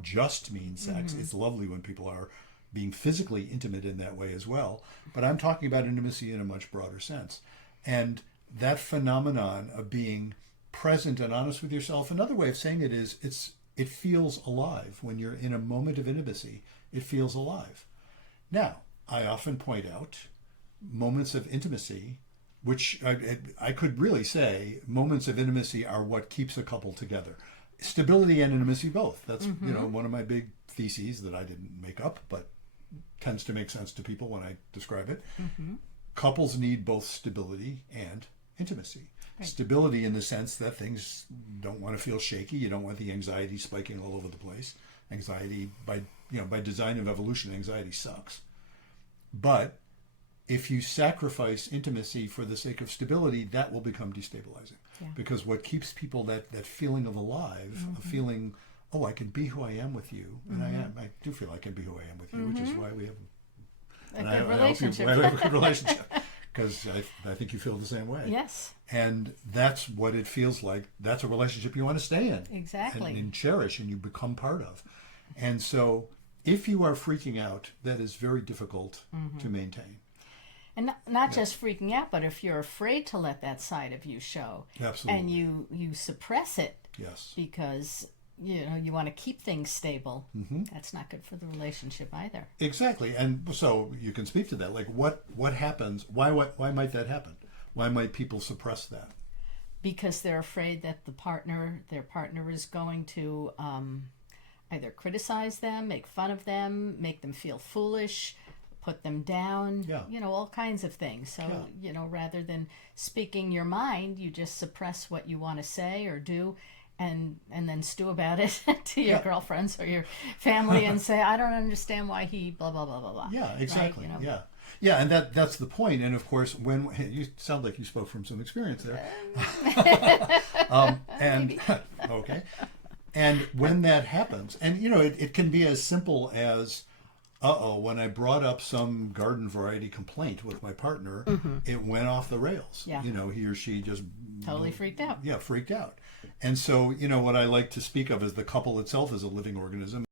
don't just mean sex. It's lovely when people are being physically intimate in that way as well. But I'm talking about intimacy in a much broader sense. And that phenomenon of being present and honest with yourself, another way of saying it is it feels alive. When you're in a moment of intimacy, it feels alive. Now, I often point out moments of intimacy, which I could really say moments of intimacy are what keeps a couple together. Stability and intimacy both. That's one of my big theses that I didn't make up, but tends to make sense to people when I describe it. Couples need both stability and intimacy. Right. Stability in the sense that things don't want to feel shaky. You don't want the anxiety spiking all over the place. Anxiety, by design of evolution, anxiety sucks. But if you sacrifice intimacy for the sake of stability, that will become destabilizing. Yeah. Because what keeps people that feeling of alive, a feeling, oh, I can be who I am with you, and I do feel I can be who I am with you, which is why we have a good relationship. I have a good relationship, because I think you feel the same way. Yes. And that's what it feels like. That's a relationship you want to stay in. Exactly. And cherish, and you become part of. And so if you are freaking out, that is very difficult to maintain. And not just freaking out, but if you're afraid to let that side of you show. Absolutely. And you suppress it. Yes. Because you want to keep things stable. That's not good for the relationship either. Exactly. And so you can speak to that. Like what happens? Why might that happen? Why might people suppress that? Because they're afraid that their partner is going to either criticize them, make fun of them, make them feel foolish, put them down, all kinds of things. So, rather than speaking your mind, you just suppress what you want to say or do, and then stew about it to your girlfriends or your family and say, I don't understand why he blah, blah, blah, blah, blah. Yeah, exactly. Right? Yeah. Yeah, and that's the point. And of course, when you sound like you spoke from some experience there. Okay. And when that happens, and it can be as simple as, when I brought up some garden variety complaint with my partner, it went off the rails. Yeah. He or she just totally freaked out. Yeah, freaked out. And so, what I like to speak of as the couple itself as a living organism.